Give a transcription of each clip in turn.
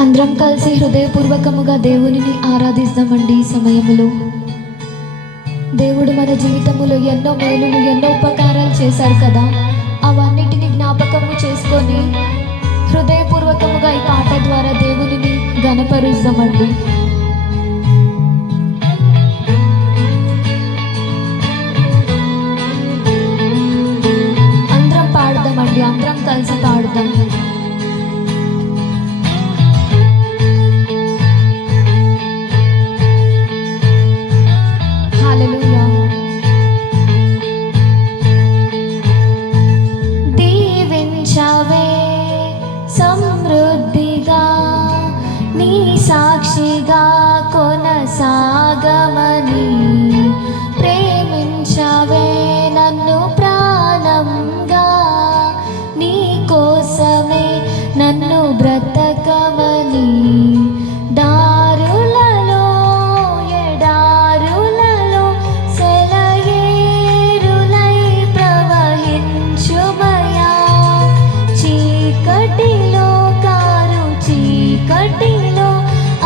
అందరం కలిసి హృదయపూర్వకముగా దేవునిని ఆరాధిద్దామండి. ఈ సమయంలో దేవుడు మన జీవితంలో ఎన్నో మేలులు, ఎన్నో ఉపకారాలు చేశారు కదా. అవన్నిటిని జ్ఞాపకము చేసుకొని హృదయపూర్వకముగా ఈ పాట ద్వారా దేవునిని ఘనపరుద్దామండి. అందరం పాడదామండి, అందరం కలిసి పాడదాం. సమృద్ధిగా నీ సాక్షిగా కొనసాగమని ప్రేమించవే నన్ను ప్రాణంగా, నీ కోసమే నన్ను బ్రతకమని దారులలో ఎడారులలో సెలయేరులై ప్రవహించుమయా, చీకటిలో చీకటిలో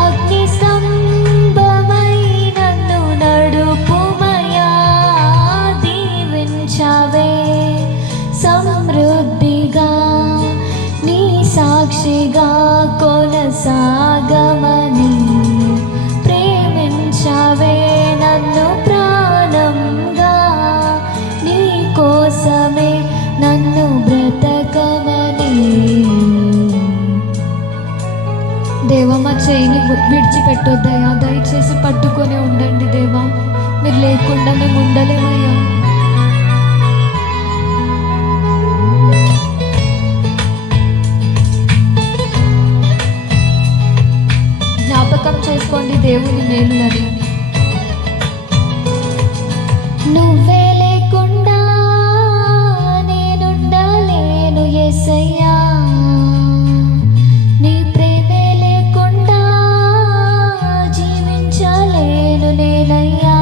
అగ్ని స్తంభమై నన్ను నడుపుమయా, దీవించవే సమృద్ధిగా నీ సాక్షిగా కొనసాగమని ప్రేమించవే నన్ను ప్రాణంగా, నీ కోసమే నన్ను బ్రతకమని. దేవా, మా చేయిని విడిచిపెట్టొద్దయ్యా, దయచేసి పట్టుకొని ఉండండి దేవా. మీరు లేకుండా మేము ఉండలేమయ్యా. జ్ఞాపకం చేసుకోండి దేవుని మేలులని. నువ్వే లేకుండా నేనుండలేను యేసయ్యా, నీ ప్రేమే లేకుండా జీవించలేను నేనయ్యా.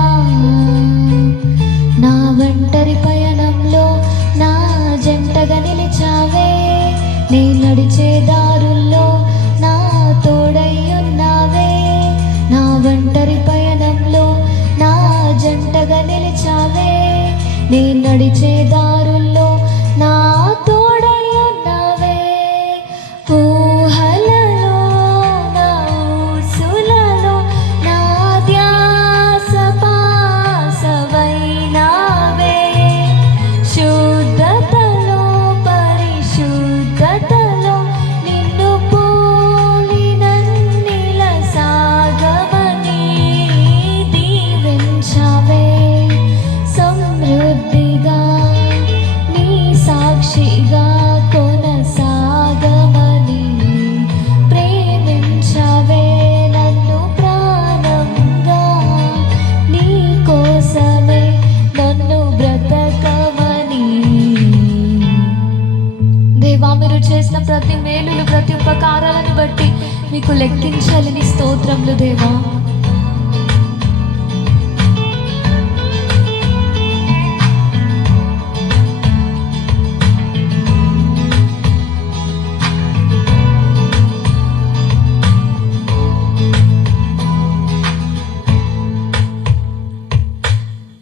నా ఒంటరి పయనంలో నా జంటగా నిలిచావే, నీ నడిచే దారుల్లో నా తోడై ఉన్నావే. నా ఒంటరి పయనంలో నా జంటగా నిలిచావే, నీ నడిచే దారుల్లో నా తోడై ఉన్నావే. ఊహలలో నా ఊసులలో నా ధ్యాస పాసవైనావే, శుద్ధతలో పరిశుద్ధతలో నిన్ను పోలి నన్నిల సాగమని దీవించవే సమృద్ధిగా నీ సాక్షిగా కొనసాగమని ప్రేమించవే నన్ను ప్రాణంగా, నీ కోసమే నన్ను బ్రతకమని. దేవా, మీరు చేసిన ప్రతి మేలులు, ప్రతి ఉపకారాలను బట్టి మీకు లెక్కించలేని స్తోత్రములు దేవా.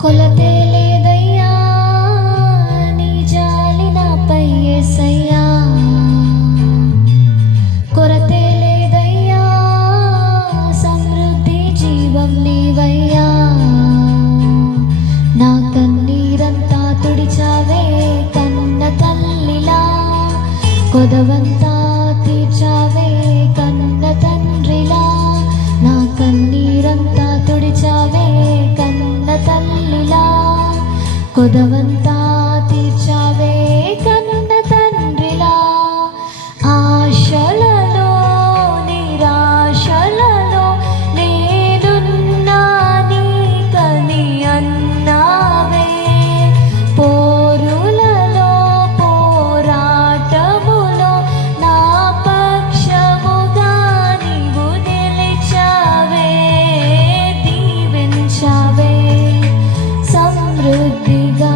కొలతే లేదయ్యా నీ జాలి నాపై యేసయ్యా, కొరతే లేదయ్యా సమృద్ధి జీవం నీవయ్యా. నా కన్నీరంతా తుడిచావే కన్న తల్లిలా, కొదవంతా తీర్చావే కన్న తండ్రిలా. నా కన్నీరంతా తుడిచావే కన్న తల్లిలా, కొదవంతా తీర్చావే కన్న తండ్రిలా. ఆశలలో నిరాశలలో నేనున్నా నీకని అన్నావే, పోరులలో పోరాటములో నా పక్షముగా నీవు నిలిచావే, దీవించవే సమృద్ధిగా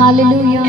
హల్లెలూయా.